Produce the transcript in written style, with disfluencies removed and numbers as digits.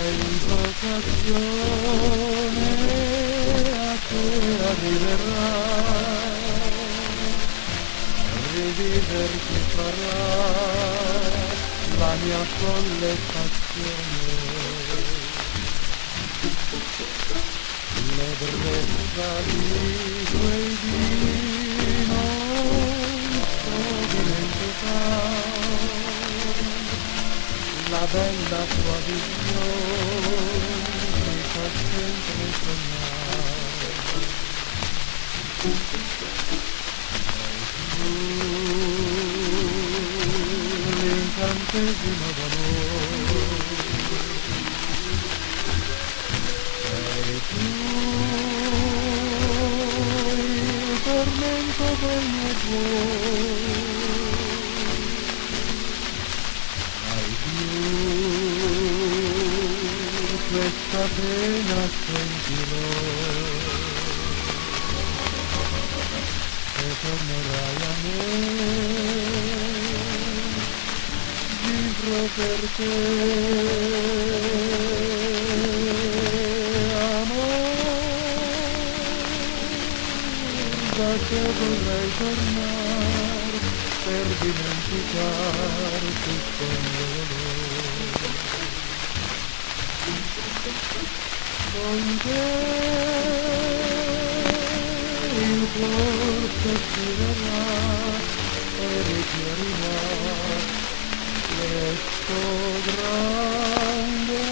invocazione a te arriverà, riviver ti farà la mia folle passione. L'ebbrezza di quei dì non so dimenticare, la bella tua visione mi fa sempre sognare. Sei tu l'incantesimo d'amore, sei tu il tormento del mio cuore. Questa pena sentirò e tornerai a me, vivrò per te, amore, da te vorrei tornare per dimenticare tutto il mio dolore. Con te il cuor sospirerà e richiarirà questo grande